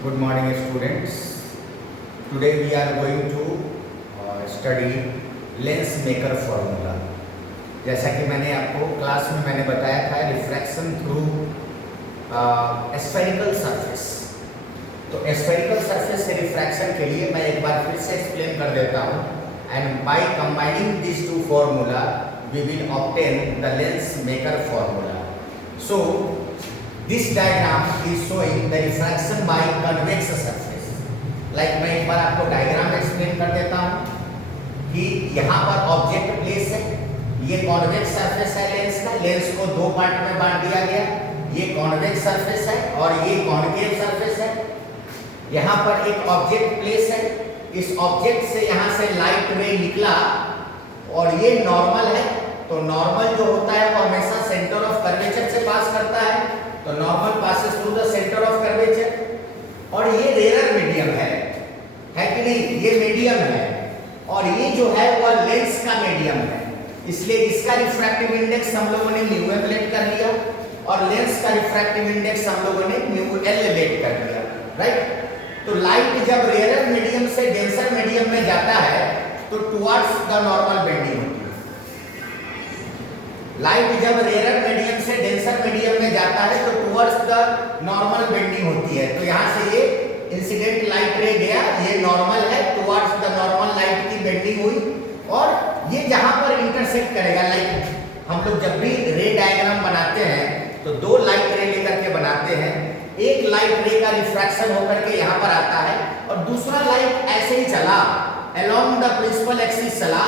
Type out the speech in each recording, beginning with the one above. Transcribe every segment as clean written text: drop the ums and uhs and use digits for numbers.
Good morning students. Today we are going to study lens maker formula. जैसा कि मैंने आपको क्लास में मैंने बताया था रिफ्रैक्शन थ्रू स्फेरिकल सरफेस। तो स्फेरिकल सरफेस से रिफ्रैक्शन के लिए मैं एक बार फिर से एक्सप्लेन कर देता हूँ। And by combining this two formula we will obtain the lens maker formula. So this diagram is showing the refraction by convex surface. Like मैं एक बार आपको डायग्राम एक्सप्लेन कर देता हूँ कि यहाँ पर ऑब्जेक्ट प्लेस है, ये कॉन्वेक्स सरफेस है लेंस का। लेंस को दो पार्ट में बांट दिया गया, ये कॉन्वेक्स सरफेस है और ये कॉन्केव सरफेस है। यहाँ पर एक ऑब्जेक्ट प्लेस है, इस ऑब्जेक्ट से यहाँ से लाइट रे निकला और ये नॉर्मल है। तो नॉर्मल जो होता है वो हमेशा सेंटर ऑफ कर्वेचर से पास करता है, तो normal passes through the centre of curvature. और ये रेयर मीडियम है कि नहीं? ये मीडियम है और ये जो है वो लेंस का मीडियम है, इसलिए इसका रिफ्रैक्टिव इंडेक्स हम लोगों ने म्यू एफ लेट कर लिया और लेंस का रिफ्रैक्टिव इंडेक्स हम लोगों ने म्यू एल लेट कर लिया, राइट। तो लाइट जब रेयर मीडियम से डेंसर मीडियम में जाता है तो टुवर्ड्स द नॉर्मल बेंडिंग होती है। लाइट जब रेयर मीडियम से डेंसर मीडियम में जाता है तो टुवर्ड्स द नॉर्मल बेंडिंग होती है। तो यहाँ से ये इंसिडेंट लाइट रे गया, ये नॉर्मल है, टुवर्ड्स द नॉर्मल लाइट की बेंडिंग हुई और ये जहाँ पर इंटरसेक्ट करेगा, लाइक हम लोग जब भी रे डायग्राम बनाते हैं तो दो लाइट रे लेकर के बनाते हैं। एक लाइट रे का रिफ्रैक्शन होकर के यहाँ पर आता है और दूसरा लाइट ऐसे ही चला अलोंग द प्रिंसिपल एक्सिस चला,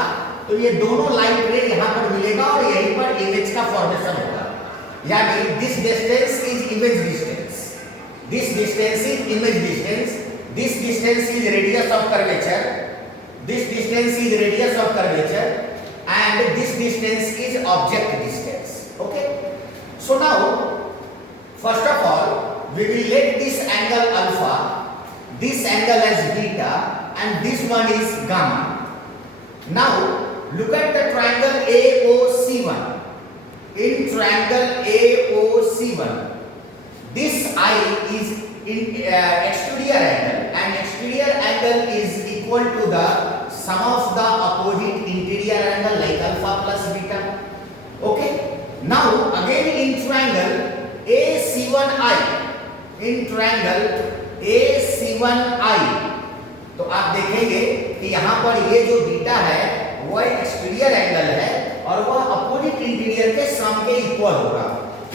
तो ये दोनों लाइट रे यहाँ पर मिलेगा और यहीं पर इमेज का फॉर्मेशन होगा। यानी this distance is image distance, this distance is image distance, this distance is radius of curvature, this distance is radius of curvature and this distance is object distance. Okay, so now first of all we will let this angle alpha, this angle as beta and this one is gamma. Now look at the triangle AOC1. In triangle AOC1, this I is in exterior angle and exterior angle is equal to the sum of the opposite interior angle like alpha plus beta. Okay, now again in triangle AC1I, in triangle AC1I, तो आप देखेंगे कि यहाँ पर ये जो beta है वो एक्सटीरियर एंगल है और वह अपोजिट इंटीरियर के सम के इक्वल होगा।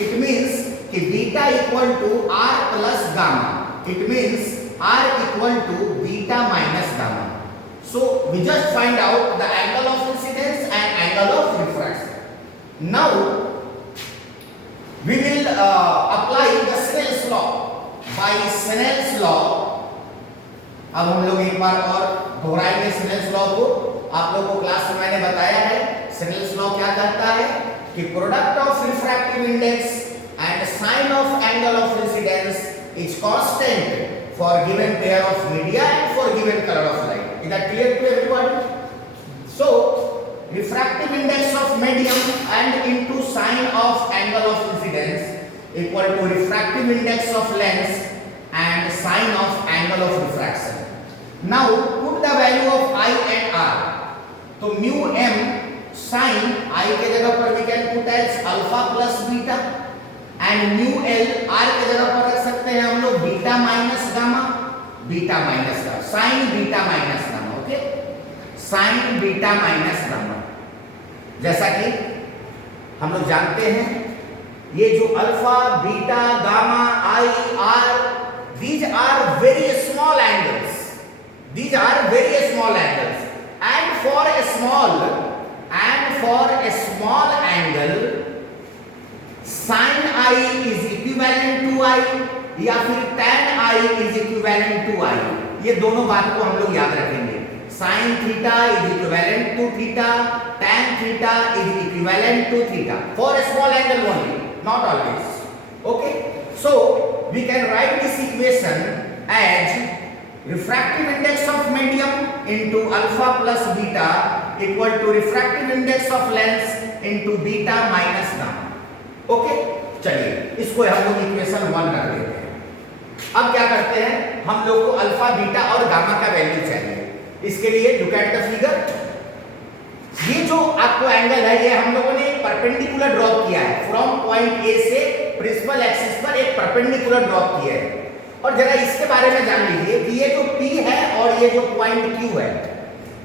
इट मींस कि beta equal to R plus gamma, it means R equal to beta minus gamma. So we just find out the angle of incidence and angle of refraction. Now we will apply the Snell's law. By Snell's law अब हम लोग एक बार और दोहराएंगे Snell's law को। आप लोगों को क्लास में मैंने बताया है स्नेल्स लॉ क्या कहता है कि product of refractive index and sine of angle of incidence is constant for given pair of media and for given colour of light. Is that clear to everybody? So refractive index of medium and into sine of angle of incidence equal to refractive index of lens and sine of angle of refraction. Now put the value of I and R. तो mu m sin I के जगह पर we can put as alpha plus beta and mu l R के जगह पर रख सकते हैं हम लोग beta minus gamma, beta minus gamma, sin beta minus gamma. Okay, sin beta minus gamma. जैसा कि हम लोग जानते हैं ये जो alpha beta gamma I R, these are very small angles, these are very small angles and for a small angle sin I is equivalent to I या फिर tan I is equivalent to I। ये दोनों बात को हम लोग याद रखेंगे। sin theta is equivalent to theta, tan theta is equivalent to theta for a small angle only, not always. Okay, so we can write this equation as refractive index of medium into alpha plus beta equal to refractive index of lens into beta minus gamma. Okay, चलिए इसको हम लोग equation 1 कर देते हैं। अब क्या करते हैं, हम लोग को अल्फा बीटा और गामा का वैल्यू चाहिए। इसके लिए लुक एट द फिगर। ये जो आपको एंगल है ये हम लोगों ने परपेंडिकुलर ड्रॉप किया है, फ्रॉम पॉइंट ए से प्रिंसिपल एक्सिस पर एक परपेंडिकुलर ड्रॉप किया है। और जरा इसके बारे में जान लीजिए कि ये जो P है और ये जो पॉइंट Q है,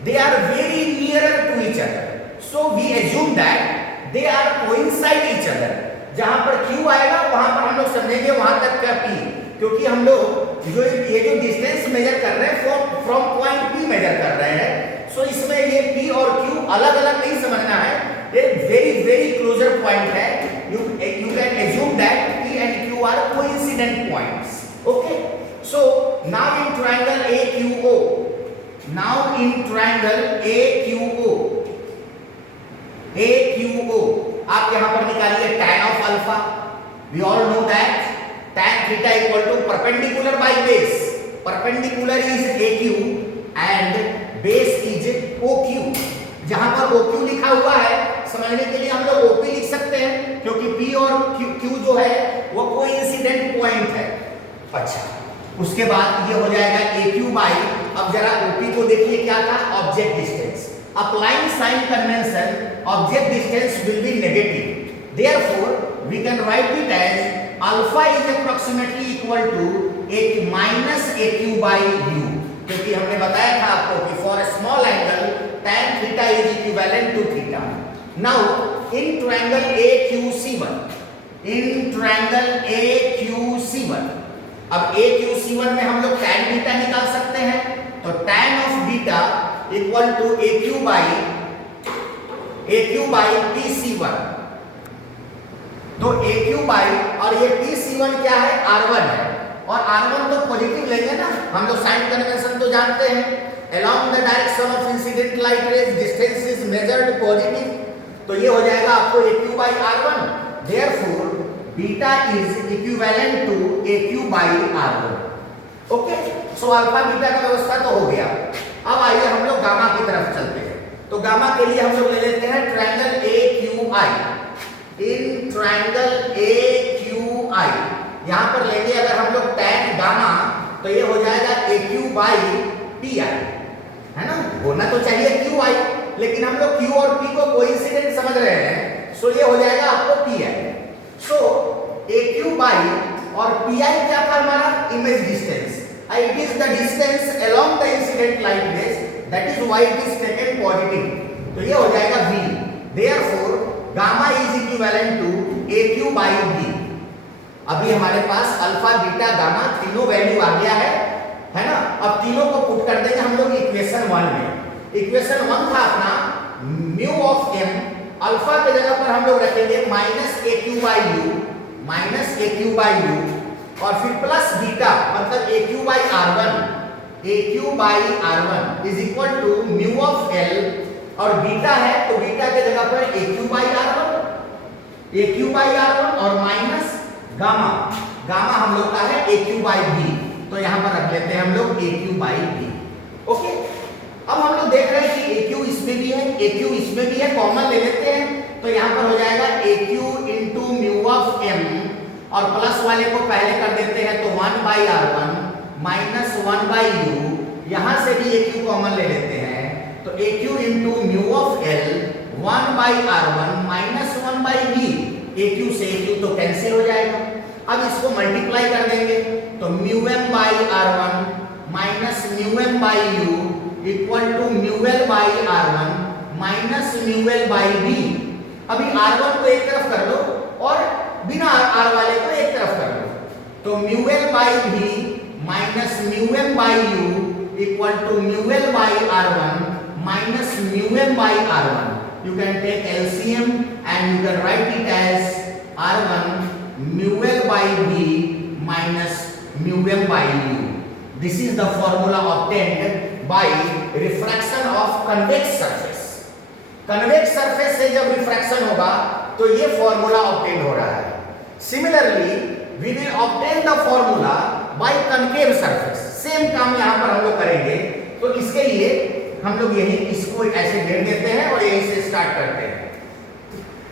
they are very nearer to each other, so we assume that they are coincide each other. जहां पर Q आएगा वहां पर हम लोग समझेंगे वहां तक का P, क्योंकि हम लोग ये जो डिस्टेंस मेजर कर रहे हैं फ्रॉम पॉइंट P मेजर कर रहे हैं। सो इसमें ये P और Q अलग अलग नहीं समझना है, ये वेरी वेरी क्लोजर पॉइंट है। You can assume that P and Q are coincident points. Okay, so now in triangle AQO, AQO, आप यहां पर निकालिए tan of alpha. We all know that tan theta equal to perpendicular by base. Perpendicular is AQ and base is OQ. जहां पर OQ लिखा हुआ है, समझने के लिए हम लोग OP लिख सकते हैं, क्योंकि P और Q जो है वो कोइंसिडेंट पॉइंट है। अच्छा, उसके बाद ये हो जाएगा AQ बाई, अब जरा OP को देखिए क्या था, object distance. Applying sign convention, object distance will be negative, therefore we can write it as alpha is approximately equal to minus AQ by U, क्योंकि हमने बताया था आपको कि for a small angle tan theta is equivalent to theta. Now in triangle AQC1, अब AQC1 में हम लोग tan बीटा निकाल सकते हैं, तो tan of beta equal to AQ by PC1। तो AQ बाई, और ये PC1 क्या है, R1 है, और R1 तो पॉजिटिव लेंगे ना, हम लोग साइन कन्वेंशन तो जानते हैं, along the direction of incident light rays distance is measured positive, तो ये हो जाएगा आपको AQ by R1, therefore beta is equivalent to AQ by R1। Okay, so alpha beta का व्यवस्था तो हो गया। अब आइए हम लोग गामा की तरफ चलते हैं। तो गामा के लिए हम लोग ले लेते हैं triangle AQI। In triangle AQI यहां पर लेंगे अगर हम लोग tan गामा, तो ये हो जाएगा AQ बाई PI, है ना, होना तो चाहिए QI, लेकिन हम लोग Q और P को कोइंसिडेंट समझ रहे हैं, सो ये हो जाएगा आपको PI। सो AQ बाई और PI क्या था हमारा, image distance, it is the distance along the incident light rays, that is why it is taken positive, तो ये हो जाएगा V, therefore gamma is equivalent to AQ by V। अभी हमारे पास अल्फा बीटा गामा तीनों वैल्यू आ गया है ना। अब तीनों को पुट कर देंगे हम लोग इक्वेशन 1 में। इक्वेशन 1 था अपना म्यू ऑफ m, अल्फा के जगह पर हम लोग रखेंगे माइनस AQ बाई U, और फिर प्लस बीटा मतलब AQ by R1 is equal to mu of L, और बीटा है तो बीटा के जगह पर AQ बाई R1 और माइनस गामा हम लोग का है AQ बाई B, तो यहां पर रख लेते हैं हम लोग AQ बाई B। ओके, अब हम लोग देख रहे हैं कि AQ इसमें भी है, AQ इसमें भी है, कॉमन ले लेते हैं, तो यहां पर हो जाएगा AQ into mu of M, और प्लस वाले को पहले कर देते हैं तो 1 by R1 minus 1 by U, यहां से भी AQ कॉमन ले लेते हैं, तो AQ into mu of L 1 by R1 minus 1 by B, AQ से AQ तो कैंसिल हो जाएगा। अब इसको मल्टीप्लाई कर देंगे तो mu m by R1 minus mu m by U equal to mu L by R1 minus mu L by B। अभी R1 को एक तरफ कर लो और बिना R वाले को एक तरफ कर लो, तो mu L by B minus mu m by U equal to mu L by R1 minus mu m by R1। You can take LCM and you can write it as R1 mu L by B minus mu m by U. This is the formula obtained by refraction of convex surface. Convex surface से जब refraction होगा तो ये formula obtained हो रहा है। Similarly, we will obtain the formula by concave surface. Same काम यहाँ पर हम लोग करेंगे, तो इसके लिए हम लोग यही इसको ऐसे घेर देते हैं और यहीं से स्टार्ट करते हैं।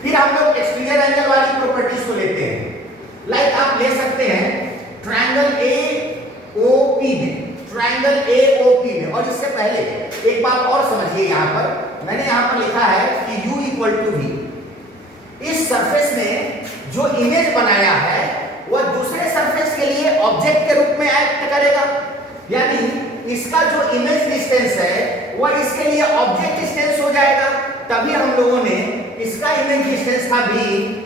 फिर हम लोग एक्सटीरियर एंगल वाली प्रॉपर्टीज को लेते हैं। लाइक आप ले सकते हैं ट्रायंगल AOP में, ट्रायंगल AOP में। और इससे पहले एक बात और समझिए, यहां पर मैंने यहां पर लिखा है कि U इक्वल टू V। इस सरफेस में जो इमेज बनाया है वह दूसरे सरफेस के लिए ऑब्जेक्ट के रूप में एक्ट करेगा, यानी इसका जो इमेज डिस्टेंस है वह इसके लिए ऑब्जेक्ट डिस्टेंस हो जाएगा। तभी हम लोगों ने इसका इमेज डिस्टेंस था V,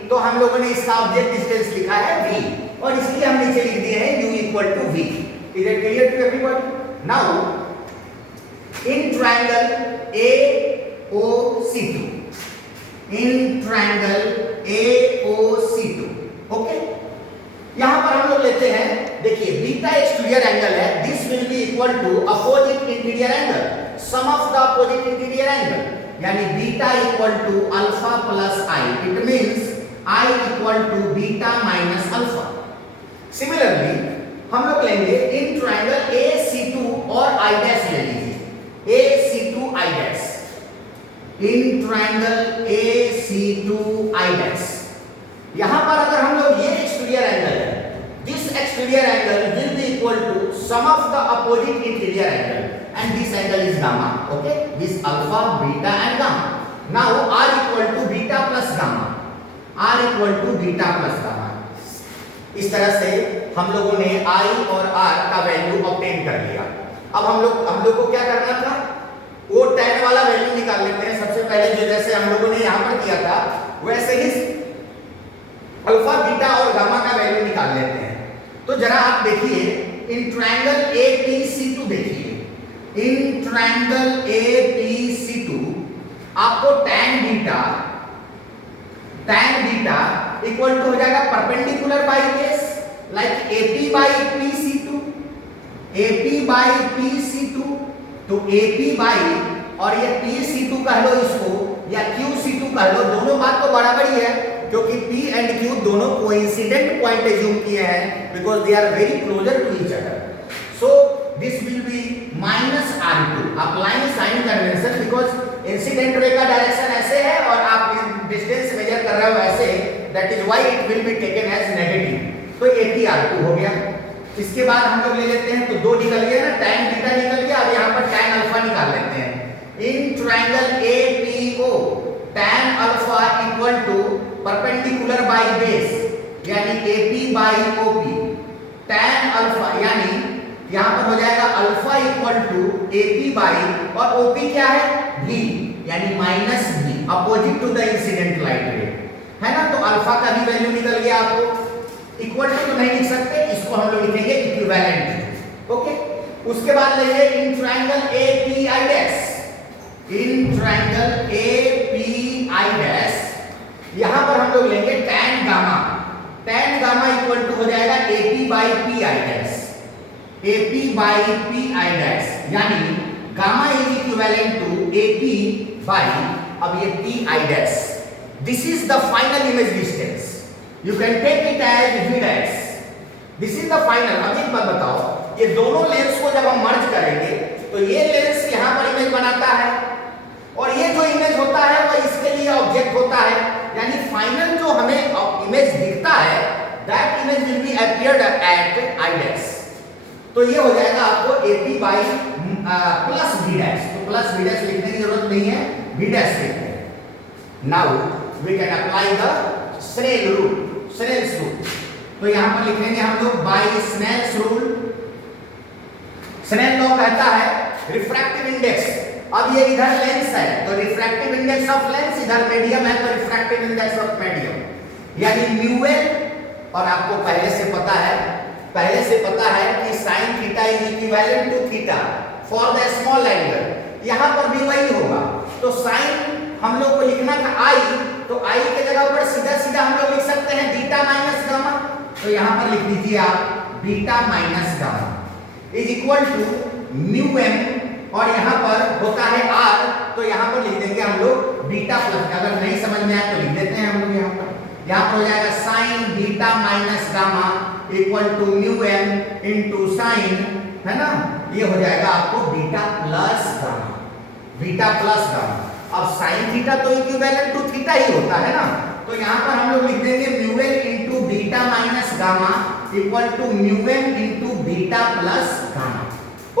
तो हम लोगों ने इसका ऑब्जेक्ट डिस्टेंस लिखा है V, और इसलिए हम नीचे लिख दिए हैं U equal to V। Is it clear to everyone? Now in triangle AOC2, in triangle AOC2, okay, यहां पर हम लोग लेते हैं, देखिए बीटा एक्सटीरियर एंगल है, this will be equal to opposite interior angle, sum of the opposite interior angle, यानी beta equal to alpha plus i, it means i equal to beta minus alpha. Similarly हम लोग लेंगे इन triangle AC2 और I dash ले लीजिए, AC2 I dash, in triangle AC2 I dash. यहां पर अगर हम लोग ये एक्सटीरियर एंगल है, this exterior angle will be equal to sum of the opposite interior angle, and this angle is gamma, okay, this alpha, beta and gamma. Now R equal to beta plus gamma, R equal to beta plus gamma. इस तरह से हम लोगों ने I और R का value obtain कर लिया। अब हम लोग को क्या करना था, वो tan वाला वैल्यू निकाल लेते हैं। सबसे पहले जो जैसे हम लोगों ने यहां पर किया था वैसे ही अल्फा, बीटा और गामा का वैल्यू निकाल लेते हैं। तो जरा आप देखिए इन ट्रायंगल APC2, देखिए इन ट्रायंगल APC2 आपको tan बीटा इक्वल टू हो जाएगा perpendicular by base, like AP by PC2, AP by PC2, तो AP बाई और ये PC2 कह लो इसको या QC2 कह लो, दोनों बात तो बराबर ही है, क्योंकि P एंड Q दोनों कोइंसिडेंट पॉइंट एज्यूम किए हैं, because they are very closer to each other. So this will be minus R2, applying sign convention, because incident ray का डायरेक्शन ऐसे है और आप डिस्टेंस मेजर कर रहे हो ऐसे, that is why it will be taken as negative. तो APR2 हो गया। इसके बाद हम लोग ले लेते हैं, तो दो निकल गया ना, tan बीटा निकल गया। अब यहाँ पर tan अल्फा निकाल लेते हैं। In triangle APO tan alpha equal to perpendicular by base, यानी AP by OP, tan alpha यानी यहाँ पर हो जाएगा alpha equal to AP by, और OP क्या है, V, यानी minus V, opposite to the incident light ray, है ना। तो अल्फा का भी वैल्यू निकल गया। आपको इक्वल टू तो नहीं लिख सकते, इसको हम लोग लिखेंगे इक्विवेलेंट, ओके। उसके बाद लेंगे in triangle API dash, in triangle API dash, यहां पर हम लोग लेंगे tan गामा इक्वल टू हो जाएगा AP by PI dash, AP by PI dash, यानी gamma is equivalent to AP by, अब ये PI dash. This is the final image distance, you can take it as V dash, this is the final. अब एक बात बताओ, ये दोनों lens को जब हम मर्ज करेंगे तो ये लेंस यहां पर इमेज बनाता है, और ये जो इमेज होता है वह इसके लिए ऑब्जेक्ट होता है, यानी फाइनल जो हमें इमेज दिखता है that image will be appeared at I dash. तो ये हो जाएगा आपको AP by plus V dash, तो प्लस V डैश लिखने की जरूरत नहीं है, V डैश लिखते हैं। Now we can apply the Snell's rule, तो यहां पर लिखेंगे हम लोग by Snell's rule. Snell law कहता है रिफ्रैक्टिव इंडेक्स, अब ये इधर लेंस है तो रिफ्रैक्टिव इंडेक्स ऑफ लेंस, इधर मीडियम है तो रिफ्रैक्टिव इंडेक्स ऑफ मीडियम, यानी म्यूएल, और आपको पहले से पता है कि sin theta is equivalent to theta for the small angle, यहां पर भी वही होगा। तो sin हम लोग को लिखना था I, तो I के जगह पर सीधा हम लोग लिख सकते हैं बीटा माइनस गामा, तो यहां पर लिख दीजिए आप beta minus gamma is equal to mu m, और यहां पर होता है R, तो यहां पर लिख देंगे हम लोग बीटा प्लस, अगर नहीं समझ में आए तो लिख देते हैं हम लोग यहां पर हो जाएगा sin beta minus gamma equal to mu m into sin, है ना, ये हो जाएगा आपको बीटा प्लस गामा। अब sin थीटा तो इक्विवेलेंट टू थीटा ही होता है ना, तो यहां पर हम लोग लिख देंगे mu l into beta minus gamma equal to mu M into beta plus gamma.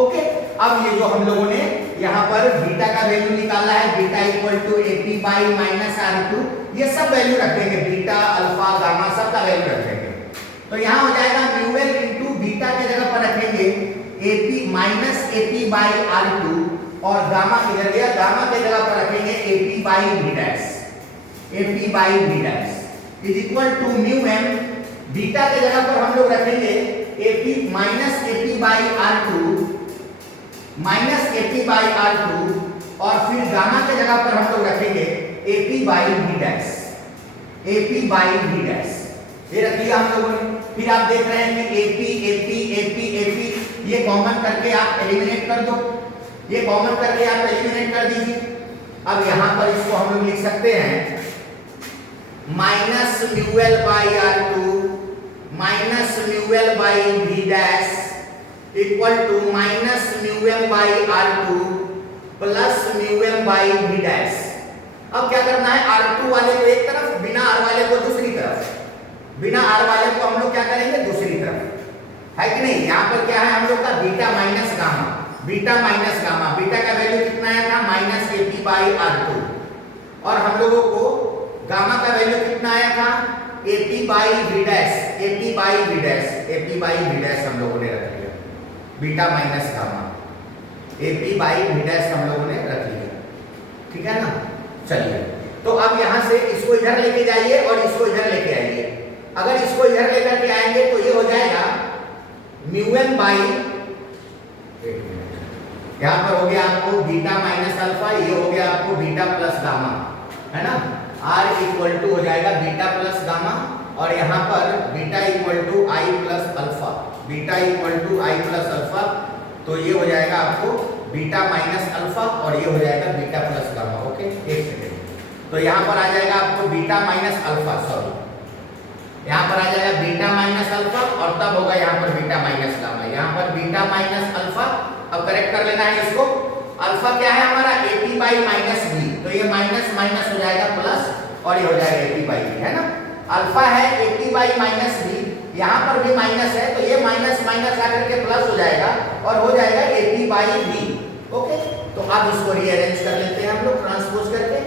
Okay, अब ये जो हम लोगों ने यहाँ पर बीटा का वैल्यू निकाला है, beta equal to AP by minus R two, ये सब वैल्यू रख देंगे, बीटा अल्फा गामा सब का वैल्यू रख देंगे। तो यहाँ हो जाएगा म्यू एल इंटू बीटा के जगह पर रखेंगे AP minus AP by R two, और गामा किधर गया, गामा के जगह पर रखेंगे AP by we dash, AP by we dash is equal to mu M, beta के जगह पर हम लोग रखेंगे AP minus AP by R two, minus AP by R two, और फिर गामा के जगह पर हम लोग रखेंगे AP by we dash, AP by we dash, ये रख लिया हम लोगों ने। फिर आप देख रहे हैं कि एपी एपी एपी एपी ये कॉमन करके आप एलिमिनेट कर दो, ये कॉमन करके आप एलिमिनेट कर दीजिए। अब यहां पर इसको हम लोग लिख सकते हैं minus mu L by R two minus mu L by we dash equal to minus mu M by R two plus mu M by we dash. अब क्या करना है, R2 वाले को एक तरफ, बिना R वाले को दूसरी तरफ, बिना R वाले को हम लोग क्या करेंगे दूसरी तरफ, है कि नहीं। यहाँ पर क्या है हम लोग का beta minus gamma, beta minus gamma, beta का वैल्यू कितना आया था minus AP by R two, और हम लोगों को गामा का वैल्यू कितना आया था AP by we dash, AP by we dash, AP by we dash हम लोगों ने रख लिया, beta minus gamma, AP by we dash हम लोगों ने रख लिया, ठीक है ना। चलिए, तो अब यहां से इसको इधर लेके जाइए और इसको इधर लेके आइए। अगर इसको इधर लेकर के आएंगे तो ये हो जाएगा म्यू एम बाई, यहां पर हो गया आपको बीटा माइनस अल्फा, ये हो गया आपको बीटा प्लस गामा, है ना। R इक्वल टू हो जाएगा बीटा प्लस गामा, और यहाँ पर beta equal to I plus alpha, beta equal to I plus alpha, तो ये हो जाएगा आपको बीटा माइनस अल्फा, और ये हो जाएगा बीटा प्लस गामा। ओके, एक सेकेंड, तो यहाँ पर आ जाएगा आपको बीटा माइनस अल्फा, सॉरी यहाँ पर आ जाएगा बीटा माइनस अल्फा, और तब होगा यहाँ पर बीटा माइनस गामा, यहाँ पर बीटा माइनस अल्फा। अब करेक्ट कर लेना है इसको, अल्फा क्या है हमारा एपी बाई माइनस बी, तो ये माइनस माइनस हो जाएगा प्लस, और ये हो जाएगा एपी बाई बी, है ना। अल्फा है एपी बाई माइनस बी, यहाँ पर भी माइनस है, तो ये माइनस माइनस आकर के प्लस हो जाएगा और हो जाएगा एपी बाई बी। ओके, तो अब इसको रीअरेंज कर लेते हैं हम लोग ट्रांसपोज करके,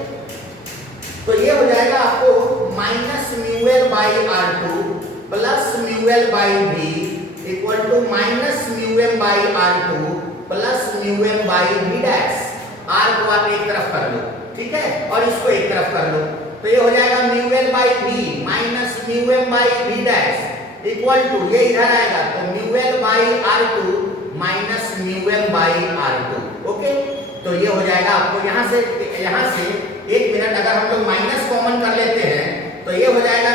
तो ये हो जाएगा आपको minus mu L by R two plus mu L by B equal to minus mu M by R two plus mu M by B dash. R को आप एक तरफ कर लो, ठीक है, और इसको एक तरफ कर लो, तो ये हो जाएगा mu L by B minus mu M by B dash equal to, ये इधर आएगा तो mu L by R two minus mu M by R two. Okay, तो ये हो जाएगा आपको यहाँ से एक मिनट, अगर हम लोग माइनस कॉमन कर लेते हैं तो ये हो जाएगा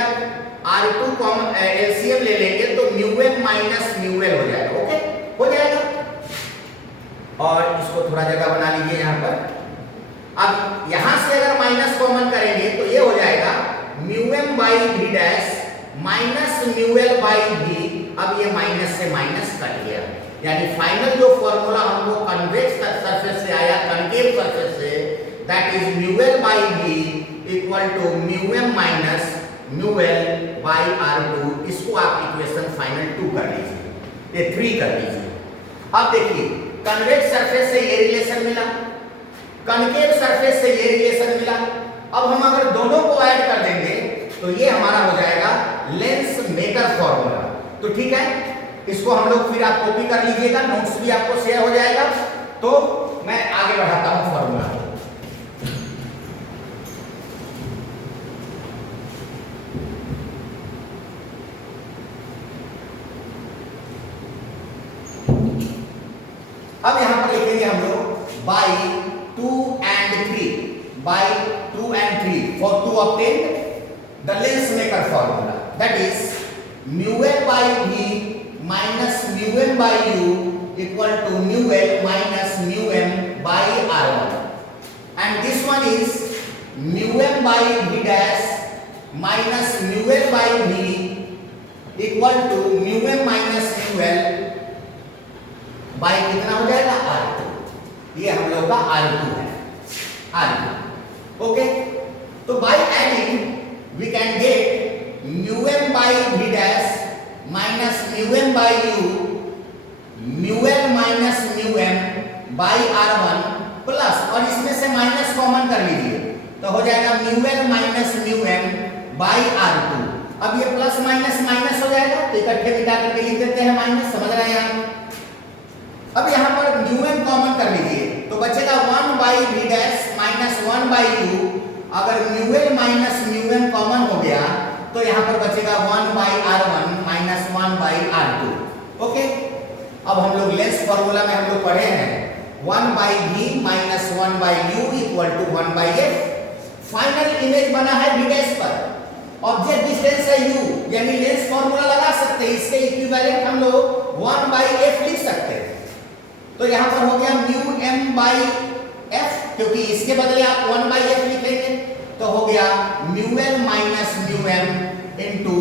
R2 कॉमन एलसीएम ले लेंगे तो mu M minus mu L हो जाएगा। ओके, हो जाएगा, और इसको थोड़ा जगह बना लीजिए यहाँ पर। अब यहाँ से अगर माइनस कॉमन करेंगे तो ये हो जाएगा mu M by we dash minus mu L by V. अब ये माइनस से माइनस कट गया, यानी फाइनल जो फॉर्मूला हमको कन्वेक्स सरफेस से आया, कनकेव सरफेस से, that is mu L by V equal to mu M minus mu L by R two. इसको आप इक्वेशन फाइनल 2 कर लीजिए, ये 3 कर लीजिए। अब देखिए, कन्वेक्स सरफेस से ये रिलेशन मिला, कनकेव सरफेस से ये रिलेशन मिला। अब हम अगर दोनों को ऐड कर देंगे तो ये हमारा हो जाएगा लेंस मेकर फॉर्मूला। तो ठीक है, इसको हम लोग फिर आप कॉपी कर लीजिएगा, नोट्स भी आपको शेयर हो जाएगा। तो मैं आगे बढ़ाता हूं फॉर्मूला। अब यहां पर लिखेंगे हम लोग by 2 and 3, by 2 and 3 for to obtain the lens maker formula, that is mu l by v minus mu m by u equal to mu l minus mu m by r1, and this one is mu m by v dash minus mu l by v equal to mu m minus mu l by कितना हो जाएगा r2। ये हम लोग का r2 है, r2। Okay, तो by adding we can get mu m by v dash minus mu M by U, mu L minus mu M by R1 plus, और इसमें से माइनस कॉमन कर लीजिए तो हो जाएगा mu L minus mu M by R2। अब ये प्लस माइनस माइनस हो जाएगा तो इकट्ठे मिटा करके लिख देते हैं माइनस, समझ रहे हैं आप। अब यहाँ पर म्यू एम कॉमन कर लीजिए तो बचेगा 1 by we dash minus 1 by u. अगर mu L minus mu m common हो गया तो यहाँ पर बचेगा 1 by R1 minus 1 by R2। Okay, अब हम लोग लेंस फॉर्मूला में हम लोग पढ़े हैं 1 by v minus 1 by u equal to 1 by f। Final image बना है v डैश पर, ऑब्जेक्ट डिस्टेंस है u, यानी लेंस फॉर्मूला लगा सकते हैं, इसके इक्विवेलेंट हम लोग 1 बाई f लिख सकते हैं। तो यहाँ पर हो गया म्यू m बाई f, क्योंकि इसके बदले आप 1 बाई f लिखेंगे तो हो गया mu l minus mu m into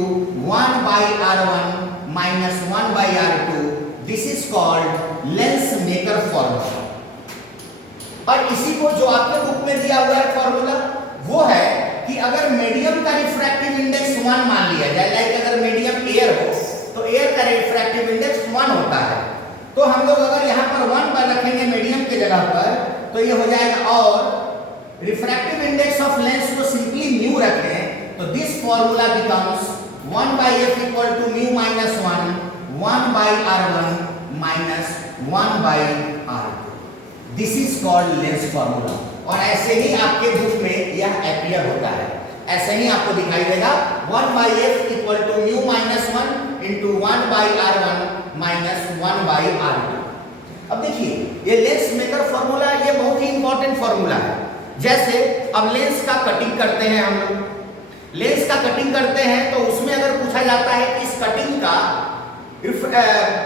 1 by R1 minus 1 by R2। This is called lens maker formula. और इसी को जो आपके बुक में दिया हुआ है फॉर्मूला वो है कि अगर मीडियम का रिफ्रैक्टिव इंडेक्स 1 मान लिया जाए, लाइक अगर मीडियम एयर हो तो एयर का रिफ्रैक्टिव इंडेक्स 1 होता है, तो हम लोग अगर यहाँ पर 1 पर रखेंगे मीडियम के जगह पर तो ये हो जाएगा, और रिफ्रैक्टिव इंडेक्स ऑफ लेंस को सिंपली म्यू रखें तो this formula becomes 1 by f equal to mu minus 1 by R1 minus 1 by R2। This is called lens formula. और ऐसे ही आपके बुक में यह अपीयर होता है, ऐसे ही आपको दिखाई देगा 1 by f equal to mu minus 1 into 1 by R1 minus 1 by R2। अब देखिए ये लेंस मेकर फॉर्मूला ये बहुत ही इंपॉर्टेंट फॉर्मूला है। जैसे अब लेंस का कटिंग करते हैं हम लोग, लेंस का कटिंग करते हैं तो उसमें अगर पूछा जाता है कि इस कटिंग का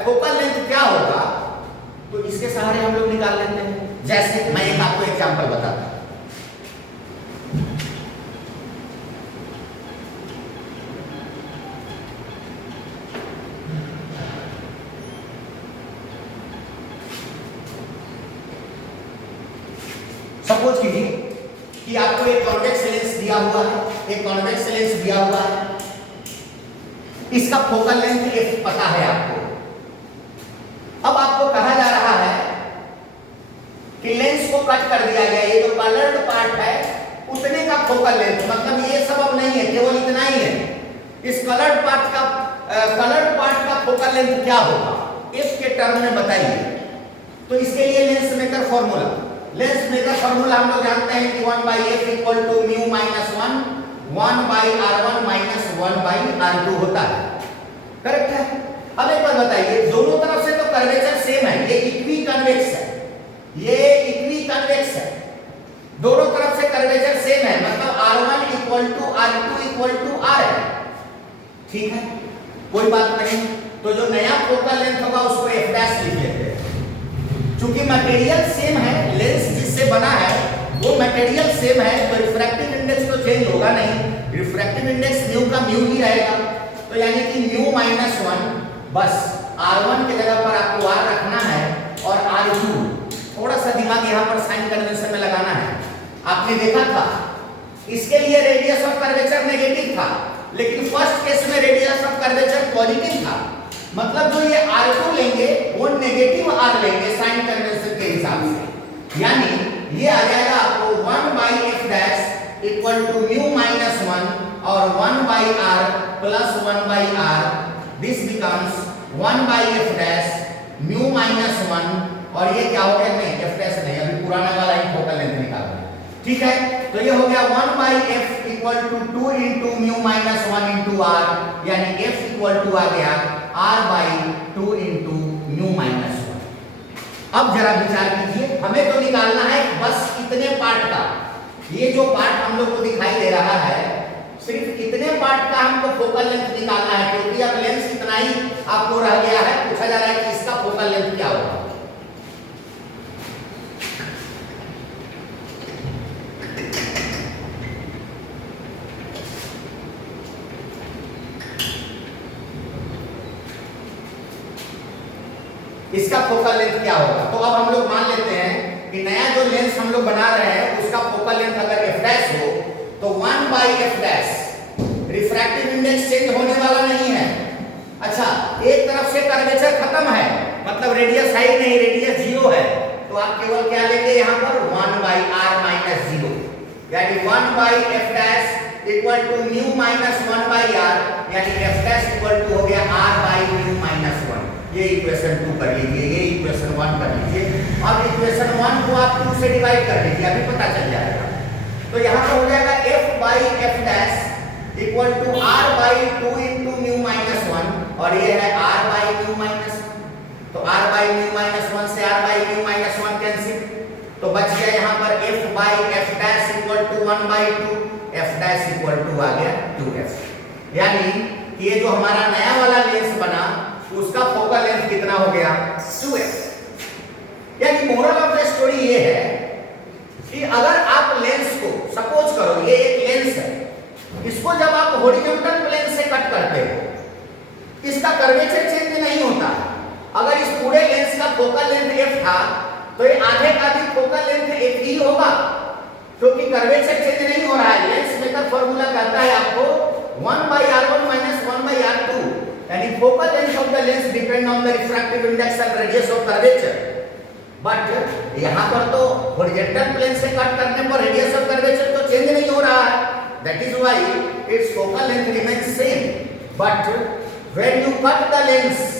फोकल लेंथ क्या होगा तो इसके सहारे हम लोग निकाल लेते हैं। जैसे मैं एक आपको एग्जांपल बताता हूं, सपोज कीजिए कि आपको एक कॉन्वेक्स लेंस दिया हुआ है, एक कॉन्वेक्स लेंस दिया हुआ है, इसका फोकल लेंथ f पता है आपको। अब आपको कहा जा रहा है कि लेंस को कट कर दिया गया, ये जो कलर्ड पार्ट है उतने का फोकल लेंथ, मतलब ये सब अब नहीं है, केवल इतना ही है। इस कलर्ड पार्ट का फोकल लेंथ क्या होगा f के टर्म में बताइए। तो इसके लिए lens maker formula, lens maker formula हम लोग जानते हैं कि 1 by f equal to mu minus 1 by R1 minus 1 by R2 होता है, करेक्ट है। अब एक बार बताइए, दोनों तरफ से तो कर्वेचर सेम है, ये इक्वी कन्वेक्स है, ये इक्वी कन्वेक्स है, दोनों तरफ से कर्वेचर सेम है, मतलब R1 equal to R2 equal to R है, ठीक है, कोई बात नहीं। तो जो नया फोकल लेंथ होगा उसको f डैश लिख लेते हैं। चूंकि मटेरियल सेम है, लेंस जिससे बना है वो मटेरियल सेम है तो रिफ्रैक्टिव इंडेक्स तो चेंज होगा नहीं, रिफ्रैक्टिव इंडेक्स म्यू का म्यू ही रहेगा। तो यानी कि म्यू माइनस 1, बस R1 के जगह पर आपको R रखना है और R2 थोड़ा सा दिमाग यहाँ पर साइन कन्वेंशन में लगाना है। आपने देखा था इसके लिए रेडियस ऑफ कर्वेचर नेगेटिव था, लेकिन फर्स्ट केस में रेडियस ऑफ कर्वेचर पॉजिटिव था, मतलब जो ये R2 लेंगे वो नेगेटिव R लेंगे साइन कन्वेंशन के हिसाब से, यानी ये आ जाएगा आपको 1 by f dash equal to mu minus 1 और 1 by R plus 1 by R। This becomes 1 by f dash mu minus 1 और ये क्या हो गया, नहीं f डैश नहीं, अभी पुराना वाला ही फोकल लेंथ निकाल रहे हैं, ठीक है। तो ये हो गया 1 by f equal to 2 into mu minus 1 into R, यानी f इक्वल टू आ गया R by 2 into mu minus 1। अब जरा विचार कीजिए, हमें तो निकालना है बस इतने पार्ट का, ये जो पार्ट हम लोग को दिखाई दे रहा है सिर्फ इतने पार्ट का हमको फोकल लेंथ निकालना है, क्योंकि अब लेंस इतना ही आपको रह गया है। पूछा जा रहा है कि इसका फोकल लेंथ क्या होगा। इसका फोकल लेंथ क्या होगा। तो अब हम लोग मान लेते हैं कि नया जो लेंस हम लोग बना रहे हैं उसका फोकल लेंथ अगर f डैश हो तो 1 by f dash, refractive index change होने वाला नहीं है। अच्छा, एक तरफ से कर्वेचर खत्म है, मतलब रेडियस है ही नहीं, रेडियस 0 है, तो आप केवल क्या लेंगे यहाँ पर 1 by r minus 0, यानी 1 by f dash equal to mu minus 1 by r, यानी f dash इक्वल टू हो गया r by म्यू माइनस 1। ये इक्वेशन 2 कर लीजिए, ये इक्वेशन 1 कर लीजिए। अब इक्वेशन 1 को आप 2 से डिवाइड कर लीजिए, अभी पता चल जाएगा। तो यहाँ पर हो जाएगा f by f dash equal to r by 2 into mu minus 1, और ये है r by म्यू माइनस 1, तो r by म्यू माइनस 1 से r by mu minus 1 cancel, तो बच गया यहाँ पर f by f dash equal to 1 by 2, f dash equal to आ गया 2f। यानी कि ये जो हमारा नया वाला लेंस बना उसका फोकल लेंथ कितना हो गया 2f। यानी मोरल ऑफ द स्टोरी ये है कि अगर आप लेंस को सपोज करो ये एक लेंस है, इसको जब आप हॉरिजॉन्टल प्लेन से कट करते हो इसका कर्वेचर चेंज नहीं होता। अगर इस पूरे लेंस का फोकल लेंथ f था तो ये आधे का भी फोकल लेंथ f ही होगा, क्योंकि कर्वेचर चेंज नहीं हो रहा है। लेंस मेकर फार्मूला कहता है आपको 1 by r1 minus 1 by r2, यानी focal length of the lens depend on the refractive index and radius of curvature. But यहाँ पर तो हॉरिजॉन्टल प्लेन से कट करने पर रेडियस ऑफ कर्वेचर तो चेंज नहीं हो रहा है, that is why it's focal length remains same. But when you cut the lens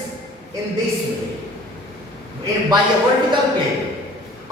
in this way in by a vertical plane,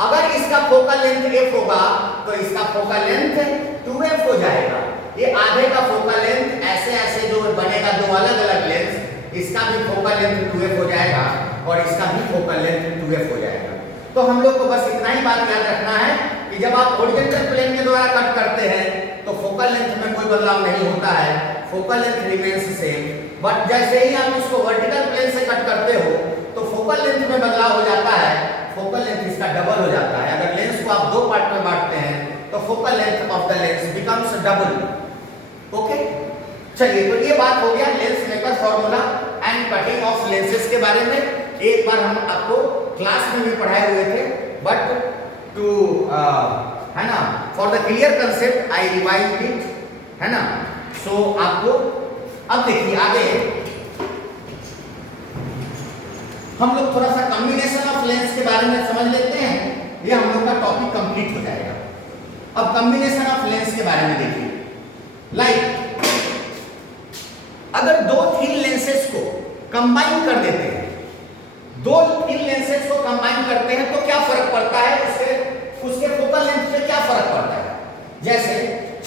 अगर इसका फोकल लेंथ f होगा तो इसका फोकल लेंथ 2f हो जाएगा। ये आधे का फोकल लेंथ ऐसे ऐसे जो बनेगा दो अलग अलग लेंस, इसका भी फोकल लेंथ 2f हो जाएगा और इसका भी फोकल लेंथ 2f हो जाएगा। तो हम लोग को बस इतना ही बात याद रखना है कि जब आप हॉरिजॉन्टल प्लेन के द्वारा कट करते हैं तो फोकल लेंथ में कोई बदलाव नहीं होता है, focal length remains same. But जैसे ही आप इसको वर्टिकल प्लेन से कट करते हो तो फोकल लेंथ में बदलाव हो जाता है, फोकल लेंथ इसका डबल हो जाता है। अगर लेंस को आप दो पार्ट में बांटते हैं तो focal length of the lens becomes double. Okay, चलिए तो ये बात हो गया lens maker formula and cutting of lenses के बारे में। एक बार हम आपको क्लास में भी पढ़ाए हुए थे, बट टू है ना for the clear concept I revise it, है ना। सो आपको अब देखिए आगे हम लोग थोड़ा सा कॉम्बिनेशन ऑफ लेंस के बारे में समझ लेते हैं, ये हम लोग का टॉपिक कंप्लीट हो जाएगा। अब कॉम्बिनेशन ऑफ लेंस के बारे में देखिए, लाइक अगर दो थिन लेंसेज को कंबाइन कर देते हैं, दो थिन लेंसेज को कंबाइन करते हैं तो क्या फर्क पड़ता है, उसके फोकल लेंथ पे क्या फर्क पड़ता है। जैसे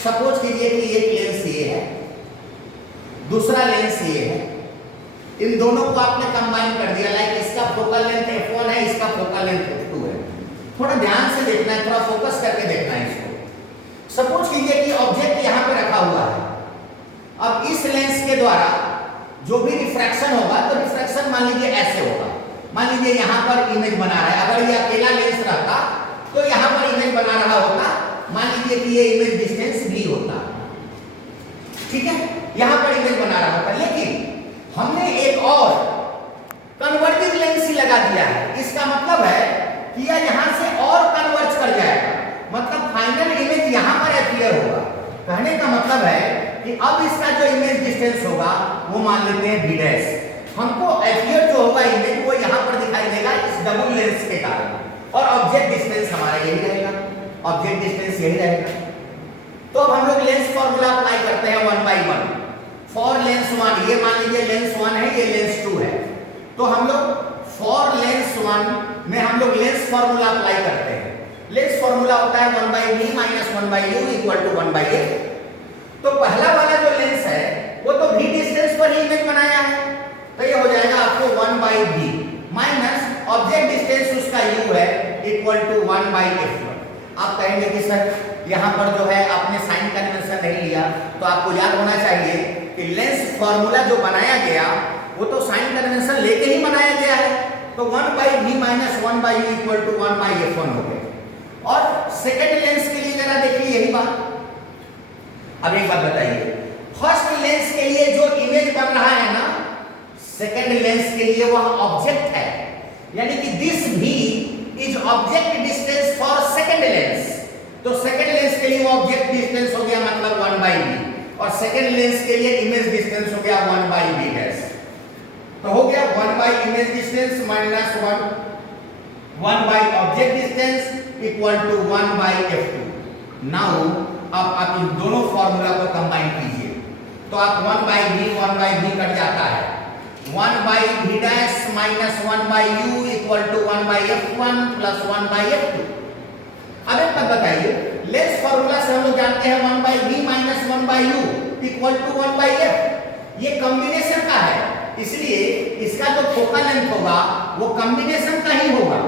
सपोज कीजिए कि एक लेंस ये है, दूसरा लेंस ये है, इन दोनों को आपने कंबाइन कर दिया, लाइक इसका फोकल लेंथ f1 है, इसका फोकल लेंथ f2 है। थोड़ा ध्यान से देखना है, थोड़ा फोकस करके देखना है इसको। सपोज कीजिए कि ऑब्जेक्ट यहाँ पे रखा हुआ है, अब इस लेंस के द्वारा जो भी रिफ्रैक्शन होगा तो रिफ्रैक्शन मान लीजिए ऐसे होगा। मान लीजिए यहाँ पर इमेज बना रहा है, अगर ये अकेला लेंस रहता तो यहाँ पर इमेज बना रहा होता, मान लीजिए कि ये इमेज डिस्टेंस b होता, ठीक है, यहाँ पर इमेज बना रहा होता। लेकिन हमने एक और कन्वर्जिंग लेंस ही लगा दिया है, इसका मतलब है कि यह यहाँ से और कन्वर्ज कर जाएगा, मतलब फाइनल इमेज यहाँ पर अपीयर होगा। कहने का मतलब है कि अब इसका जो इमेज डिस्टेंस होगा वो मान लेते हैं b डैश, हमको अपीयर जो होगा इमेज वो यहाँ पर दिखाई देगा इस डबल लेंस के कारण, और ऑब्जेक्ट डिस्टेंस हमारा यही रहेगा, ऑब्जेक्ट डिस्टेंस यही रहेगा। तो अब हम लोग लेंस फॉर्मूला अप्लाई करते हैं 1 by 1 फॉर लेंस 1। ये मान लीजिए लेंस 1 है, ये लेंस 2 है, तो हम लोग फॉर लेंस 1 में हम लोग लेंस फॉर्मूला अप्लाई करते हैं। लेंस फॉर्मूला होता है 1 by v minus 1 by u equal to 1 by a। तो पहला वाला जो लेंस है वो तो v डिस्टेंस पर ही इमेज बनाया है, तो ये हो जाएगा आपको 1 by v minus object distance उसका u है इक्वल टू 1 by f1। आप कहेंगे कि सर यहाँ पर जो है आपने साइन कन्वेंशन नहीं लिया, तो आपको याद होना चाहिए कि लेंस फॉर्मूला जो बनाया गया वो तो साइन कन्वेंशन लेके ही बनाया गया है, तो 1 by v minus 1 by u equal to 1 by f1 हो गया। और सेकेंड लेंस के लिए जरा देखिए यही बात। अब एक बात बताइए, फर्स्ट लेंस के लिए जो इमेज बन रहा है ना, सेकेंड लेंस के लिए वह ऑब्जेक्ट है, यानी कि this v is object distance for second lens. तो सेकेंड लेंस के लिए वो ऑब्जेक्ट डिस्टेंस हो गया मतलब 1 by v, और सेकेंड लेंस के लिए इमेज डिस्टेंस हो गया 1 by v डैश। तो हो गया 1 by image distance minus 1 by object distance equal to 1 by f2। Now अब आप इन दोनों फॉर्मूला को कंबाइन कीजिए तो आप 1 by v कट जाता है, 1 by v dash minus 1 by u equal to 1 by f1 plus 1 by f2। अब एक बात बताइए, लेंस फॉर्मूला से हम लोग जानते हैं 1 by v minus 1 by u equal to 1 by f। ये कॉम्बिनेशन का है, इसलिए इसका जो फोकल लेंथ होगा वो कॉम्बिनेशन का ही होगा।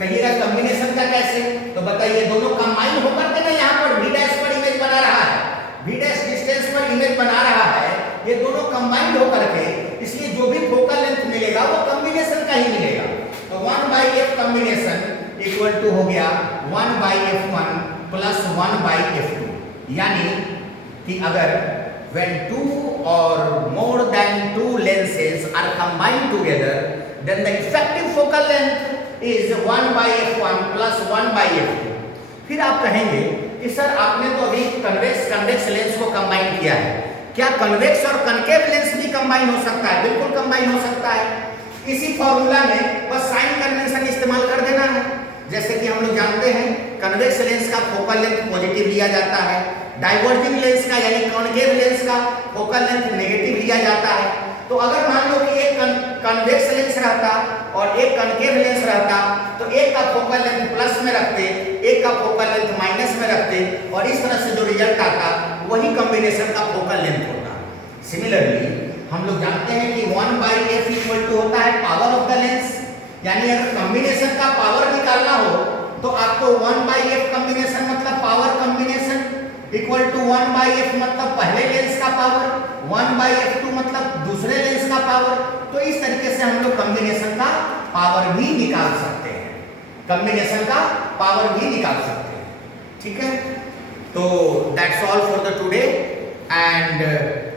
कहिएगा कॉम्बिनेशन का कैसे, तो बताइए दोनों कंबाइन होकर के ना यहाँ पर v डैश पर इमेज बना रहा है, v डैश डिस्टेंस पर इमेज बना रहा है, ये दोनों कंबाइंड होकर के, इसलिए जो भी फोकल लेंथ मिलेगा वो कॉम्बिनेशन का ही मिलेगा। तो 1 by f combination equal to हो गया 1 by f1 plus 1 by f2। यानी कि अगर when two or more than two lenses are combined together, then the effective focal length is 1 by f1 plus 1 by f2। फिर आप कहेंगे कि sir आपने तो अभी कन्वेक्स लेंस को कंबाइन किया है, क्या कन्वेक्स और कनकेव लेंस भी कंबाइन हो सकता है? बिल्कुल कंबाइन हो सकता है। इसी फॉर्मूला में बस साइन कन्वेंशन इस्तेमाल कर देना है। जैसे कि हम लोग जानते हैं कन्वेक्स लेंस का फोकल लेंथ पॉजिटिव लिया जाता है, डाइवर्जिंग लेंस का यानी कॉन्केव लेंस का फोकल लेंथ नेगेटिव लिया जाता है। तो अगर मान लो कि एक कन्वेक्स लेंस रहता और एक कॉन्केव लेंस रहता तो एक का फोकल लेंथ प्लस में रखते, एक का फोकल लेंथ माइनस में रखते और इस तरह से जो रिजल्ट आता वही कॉम्बिनेशन का फोकल लेंथ होता। सिमिलरली हम लोग जानते हैं कि 1 by f इक्वल टू होता है पावर ऑफ द लेंस, यानी अगर कॉम्बिनेशन का पावर निकालना हो तो आपको 1 by f कॉम्बिनेशन मतलब power combination equal to 1 by f मतलब पहले लेंस का पावर, 1 by f2 मतलब दूसरे लेंस का पावर। तो इस तरीके से हम लोग कॉम्बिनेशन का पावर भी निकाल सकते हैं, कॉम्बिनेशन का पावर भी निकाल सकते हैं। ठीक है, तो that's all for the today and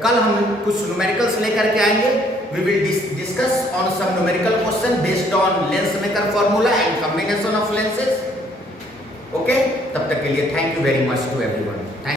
कल हम कुछ न्यूमेरिकल्स लेकर के आएंगे। We will discuss on some numerical question based on lens maker formula and combination of lenses. Okay, तब तक के लिए thank you very much to everyone.